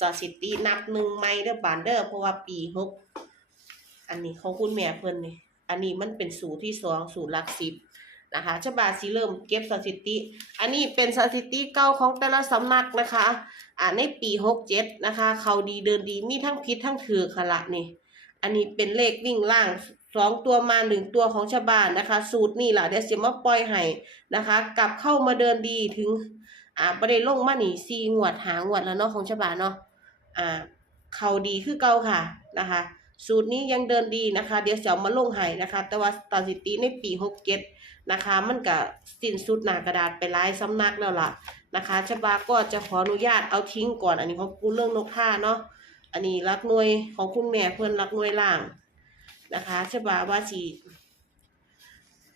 สถิตินับหนึ่งไม่เด้อบานเด้อเพราะว่าปีหกอันนี้ของคุณแม่เพิ่นนี่อันนี้มันเป็นสูตรที่สองสูตรหลักสิบนะคะฉบับสีเริ่มเก็บสถิติ อันนี้เป็นสถิติเก่าของแต่ละสำนักนะคะอ่าในปีหกเจ็ดนะคะ เขาดีเดินดีมีทั้งพิษทั้งถือขละนี่ อันนี้เป็นเลขวิ่งล่างสองตัวมาหนึ่งตัวของชาวบ้านนะคะ สูตรนี่แหละเดี๋ยวจะมาปล่อยให้นะคะ กลับเข้ามาเดินดีถึงอ่าประเด็นลงมาหนีซีงวดหางวดแล้วเนาะของชาวบ้านเนาะ เขาดีคือเก่าค่ะนะคะ สูตรนี้ยังเดินดีนะคะ เดี๋ยวจะเอามาลงให้นะคะ แต่ว่าสถิติในปีหกเจ็ดนะคะ มันก็สิ้นสุดหน้ากระดาษไปหลายสำนักแล้วล่ะนะคะชบาก็จะขออนุญาตเอาทิ้งก่อน อันนี้ของกูเรื่องนกท่าเนาะอันนี้รักหน่วยของคุณแม่เพื่อนรักหน่วยล่างนะคะชบาว่าสี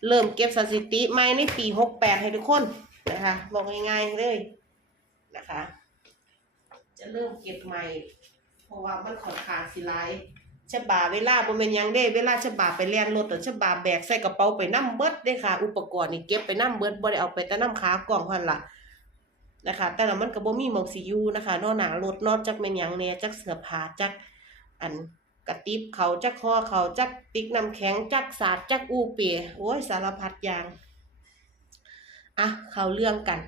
เริ่มเก็บสถิติใหม่ในปีหกแปดให้ทุกคนนะคะบอกง่ายๆเลยนะคะ เริ่มเก็บใหม่ เพราะว่ามันขอขาดสิหลฉบาเวลาบ่แม่นหยังเด้ เวลาฉบาไปแล่นรถแต่ฉบาแบกใส่กระเป๋าไปนำเบิดเด้ค่ะ อุปกรณ์นี่เก็บไปนำเบิดบ่ได้เอาไปแต่นำขากล่องหั่นล่ะนะคะ แต่ละมันก็บ่มีหมองสิอยู่นะคะนอกหนารถนอกจักแม่นหยังแหน่จักเสื้อผ้าจักอันกระติบเขาจักคอเขาจักติ๊กน้ำแข็งจักสาดจักอูเปียโอ้ยสารพัดอย่าง อะ เขาเรื่องกัน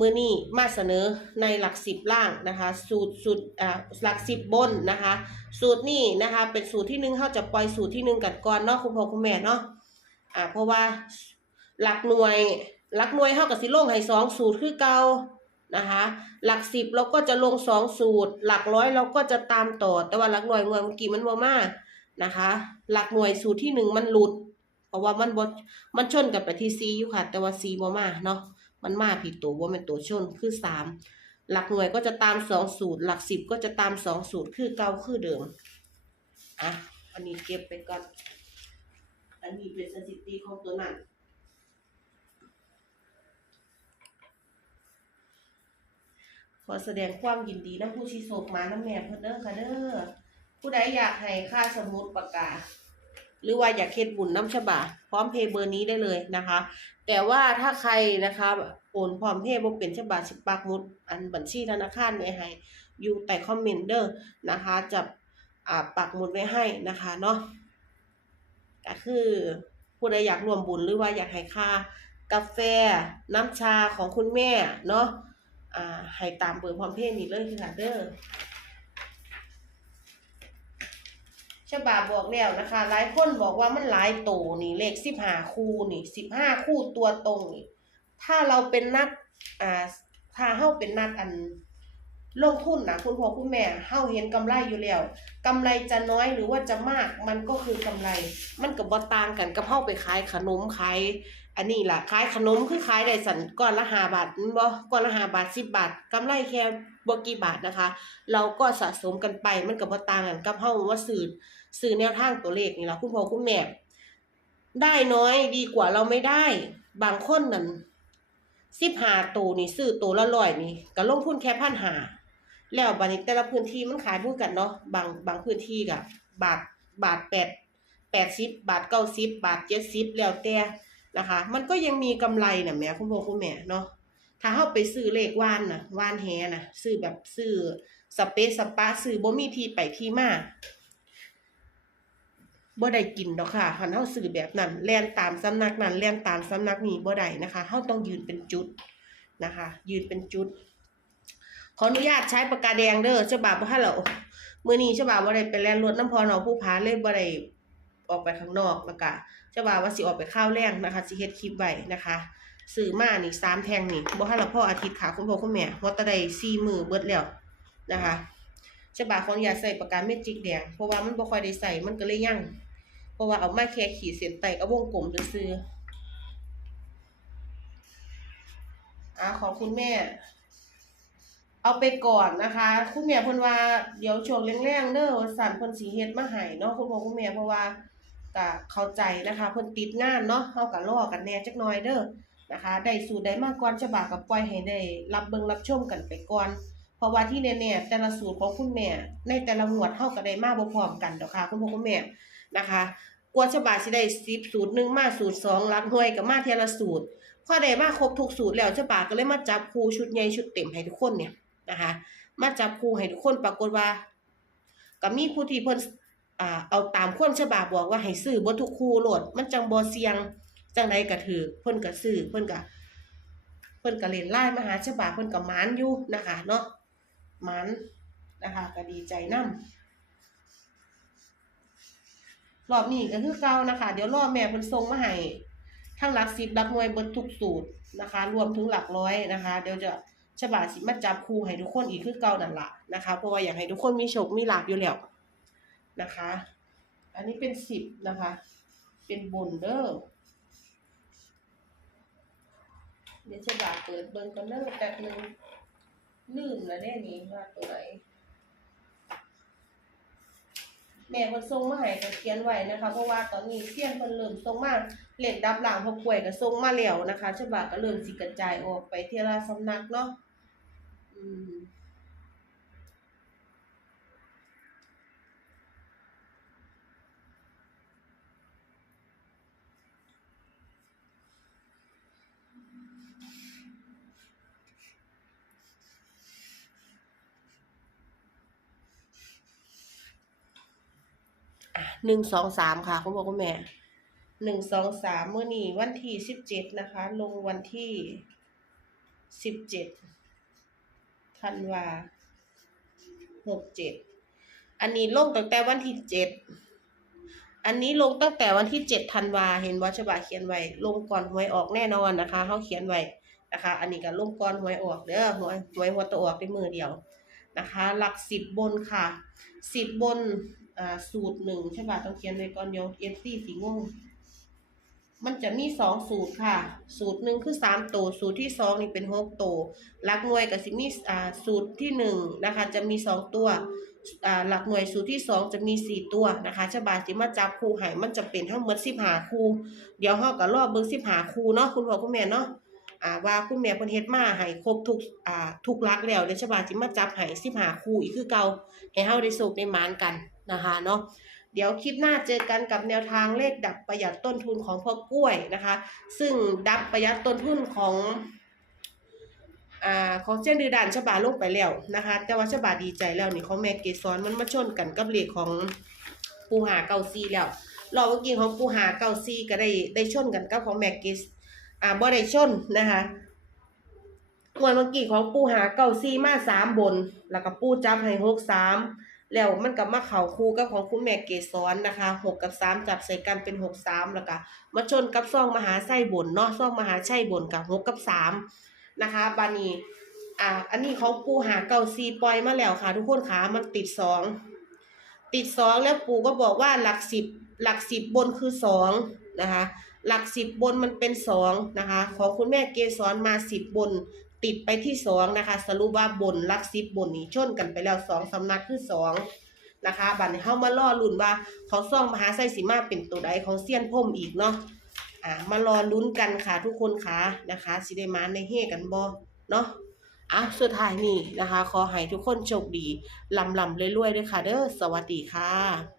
มือนี้มาเสนอในหลักสิบล่างนะคะ สูตรสูตรอ่าหลักสิบบนนะคะ สูตรนี้นะคะเป็นสูตรที่หนึ่งเขาจะปล่อยสูตรที่หนึ่งกันก่อนเนาะคุณพ่อคุณแม่เนาะอ่าเพราะว่าหลักหน่วยหลักหน่วยเท่ากับสิลงให้สองสูตรคือเก่านะคะหลักสิบเราก็จะลงสองสูตร หลักร้อยเราก็จะตามต่อ แต่ว่าหลักหน่วยเมื่อกี้มันบ่มานะคะ หลักหน่วยสูตรที่หนึ่งมันหลุด เพราะว่ามันบมันชนกับไปที่ซีอยู่ค่ะ แต่ว่าซีบ่มาเนาะ มันมาผิดตัวว่ามันตัวชนคือสามหลักหน่วยก็จะตามสองสูตร หลักสิบก็จะตามสองสูตรคือเก่าคือเดิมอะอันนี้เก็บไปก่อน อันนี้เป็นสถิติของตัวนั้นขอแสดงความยินดีน้ำผู้ชีโศกมาน้ำแม่เพื่อนเด้อค่ะเด้อผู้ใดอยากให้ค่าสมุดปากกา หรือว่าอยากเฮ็ดบุญน้ำฉบาพร้อมเพย์เบอร์นี้ได้เลยนะคะ แต่ว่าถ้าใครนะคะโอนพร้อมเพย์บ่เป็นฉบาสิบปักมุดอันบัญชีธนาคารไว้ให้อยู่ใต้คอมเมนต์เด้อนะคะจะอ่าปักหมุดไว้ให้นะคะเนาะก็คือผู้ใดอยากรวมบุญหรือว่าอยากให้ค่ากาแฟน้ำชาของคุณแม่เนาะอ่าให้ตามเบอร์พร้อมเพย์นี้เลยค่ะเด้อ ฉบาบอกแล้วนะคะ หลายคนบอกว่ามันหลายโตนี่เลขสิบห้าคู่นี่สิบห้าคู่ตัวตรงนี่ถ้าเราเป็นนักอ่าถ้าเฮาเป็นนักอันลงทุนนะคุณพ่อคุณแม่เฮาเห็นกำไรอยู่แล้วกำไรจะน้อยหรือว่าจะมากมันก็คือกำไร มันกับ่ต่างกันกับเฮาไปขายขนมขาย อันนี้ล่ะขายขนมคือขายได้สันก้อนละห้าบาทบ่ก้อนละห้าบาทสิบบาทกำไรแค่บ่กี่บาทนะคะ เราก็สะสมกันไปมันก็บ่ต่างกันกับเฮาว่าซื้อสื่อแนวทางตัวเลขนี่แหละคุณพ่อคุณแม่ได้น้อยดีกว่าเราไม่ได้ บางคนนั่นสิบหาตัวนี่ซื้อตัวละร้อยนี่ก็ลงทุนแค่พันหาแล้วบัดนี้แต่ละพื้นที่มันขายพูดกันเนาะบางบางพื้นที่กับบาทบาทแปดแปดสิบบาทเก้าสิบบาทเจ็ดสิบแล้วแต่ นะคะ มันก็ยังมีกำไรน่ะแม่คุณพ่อคุณแม่เนาะถ้าเฮาไปซื้อเลขว่านน่ะว่านแฮน่ะซื้อแบบซื้อสเปซสปาซื้อบ่มีที่ไปที่มาบ่ได้กินดอกค่ะคันเฮาซื้อแบบนั้นแล่นตามสำนักนั้นแล่นตามสำนักนี้บ่ได้นะคะเฮาต้องยืนเป็นจุดนะคะ ยืนเป็นจุด ขออนุญาตใช้ปากกาแดงเด้อฉบับบ่ฮัลโหลมื้อนี้ฉบับบ่ได้ไปแล่นรถน้ำพอหนองผู้พาเลยบ่ได้ ออกไปข้างนอกแล้วก็ฉบับว่าสิออกไปข้าวแรงนะคะสิเฮ็ดคลิปไว้นะคะซื้อมานี่3แทงนี่บ่ฮัลโหลพ่ออาทิตย์ค่ะคุณพ่อคุณแม่ฮอดแตะได้4มื้อเบิดแล้วนะคะฉบับของยาใส่ปากกาเมจิกแดงเพราะว่ามันบ่ค่อยได้ใส่มันก็เลยยั่งเพราะว่าเอามาแค่ขีดเส้นใต้กับวงกลมซื่ออ่าของคุณแม่ เอาไปก่อนนะคะ คุณแม่เพิ่นว่าเดี๋ยวช่วงแรงๆเด้อว่าสั่นเพิ่นสิเฮ็ดมาให้เนาะคุณพ่อคุณแม่เพราะว่า ก็เข้าใจนะคะเพิ่นติดงานเนาะเฮาก็รอกันแน่จักหน่อยเด้อนะคะได้สูตรได้มาก่อนฉบับก็ปล่อยให้ได้รับเบิ่งรับชมกันไปก่อน เพราะว่าที่แน่ๆแต่ละสูตรของคุณแม่ ในแต่ละงวดเฮาก็ได้มาบ่พร้อมกันดอกค่ะ คุณพ่อคุณแม่นะคะกว่าฉบับสิได้10สูตรหนึ่งมาสูตรสองหลักหน่วยก็มาเทละสูตรพอได้มาครบทุกสูตรแล้วฉบับก็เลยมาจับคู่ชุดใหญ่ชุดเต็มให้ทุกคนเนี่ยนะคะมาจับคู่ให้ทุกคนปรากฏว่าก็มีผู้ที่เพิ่น อ่าเอาตามความฉบับบอกว่าให้ซื้อบ่ทุกคู่โลด มันจังบ่เสี่ยงจังไดก็ถือเพิ่นก็ซื้อเพิ่นก็เพิ่นก็เล่นไลน์มหาฉบับเพิ่นก็มานอยู่นะคะเนาะมานนะคะก็ดีใจนํรอบนี้ก็คือเก่านะคะ เดี๋ยวรอบแม่เพิ่นส่งมาให้ทั้งหลัก10หลักหน่วยเบิดทุกสูตรนะคะ รวมถึงหลักร้อยนะคะ เดี๋ยวจะฉบาสิมาจับคู่ให้ทุกคนอีกคือเก่านั่นละนะคะ เพราะว่าอยากให้ทุกคนมีโชคมีลาภอยู่แล้ว นะคะ อันนี้เป็นสิบนะคะ เป็นบนเด้อเดี๋ยวฉบาเปิดเบิ่งกันเด้อแป๊บหนึงลืมแล้วแน่นี้ว่าตัวไหนแม่เพิ่นส่งมาให้ก็เขียนไว้นะคะ เพราะว่าตอนนี้เสี้ยนเพิ่นเริ่มส่งมาเหล่นดับหลังพอป่วยก็ส่งมาแล้วนะคะฉบาก็เริ่มสิกระจายออกไปเที่ยละสำนักเนาะอืม หนึ่งสองสามค่ะคุณพ่อคุณแม่หนึ่งสองสามเมื่อนี้วันที่สิบเจ็ดนะคะ ลงวันที่สิบเจ็ดธันวาหกเจ็ดอันนี้ลงตั้งแต่วันที่เจ็ดอันนี้ลงตั้งแต่วันที่เจ็ดธันวาเห็นว่าฉบับเขียนไว้ ลงก่อนหวยออกแน่นอนนะคะเขาเขียนไว้นะคะ อันนี้ก็ลงก่อนหวยออกเด้อหวยหวยหัวตะออกได้มือเดียวนะคะ หลักสิบบนค่ะสิบบน สูตรหนึ่งฉบับต้องเขียนไว้ก่อนเดียวเอฟซีสีงงมันจะมีสองสูตรค่ะ สูตรหนึ่งคือสามตัวสูตรที่สองนี่เป็นหกตัวหลักหน่วยกับสิมีอ่าสูตรที่หนึ่งนะคะ จะมีสองตัวอ่าหลักหน่วยสูตรที่สองจะมีสี่ตัวนะคะฉบาสิมาจับคู่ให้มันจะเป็นทั้งหมดสิบหาคู่ เดี๋ยวเฮาก็รอบเบิ่งสิบหาคู่เนาะคุณพ่อคุณแม่เนาะอ่าว่าคุณแม่เพิ่นเฮ็ดมาให้ครบทุกอ่าทุกหลักแล้วเดี๋ยวฉบาสิมาจับให้สิบหาคู่อีกคือเก่าให้เฮาได้โชคได้มานกัน นะคะเนาะเดี๋ยวคลิปหน้าเจอกันกับแนวทางเลขดับประหยัดต้นทุนของพ่อกล้วยนะคะ ซึ่งดับประหยัดต้นทุนของอ่าของเจนดือดานฉบาลงไปแล้วนะคะ แต่ว่าฉบาดีใจแล้วนี่ของแม่เกสรมันมาชนกันกับเหลขของปูหาเกาซีแล้วรอบเมื่อกี้ของปูหาเกาซีก็ได้ได้ชนกันกับของแม่เกสอ่าบ่ได้ชนนะคะงวดเมื่อกี้ของปูหาเกาซีมาสามบน แล้วก็ปูจับให้หกสาม แล้วมันก็มาเข่าคู่กับของคุณแม่เกสรนะคะหกกับสามจับใส่กันเป็นหกสามแล้วก็มาชนกับซองมหาไส้บนเนาะซองมหาไส้บนกับหกกับสามนะคะบานีอ่าอันนี้ของปูหาเก่าซีปล่อยมาแล้วค่ะ ทุกคนขามันติดสองติดสองแล้วปูก็บอกว่าหลักสิบหลักสิบบนคือสองนะคะ หลักสิบบนมันเป็นสองนะคะ ของคุณแม่เกสรมาสิบบน ติดไปที่สองนะคะ สรุปว่าบนลักสิบบนนี้ชนกันไปแล้วสองสำนักคือสองนะคะบัดนี้เข้ามาล่อลุ้นว่าของซ่องมหาไซสีมาเป็นตัวใดของเซียนพ่มอีกเนาะอ่ามารอลุ้นกันค่ะทุกคนค่ะนะคะสิได้มาในเฮกันบ่เนาะอะสุดท้ายนี่นะคะ ขอให้ทุกคนโชคดีลำลำๆรวยๆด้วยค่ะ เด้อสวัสดีค่ะ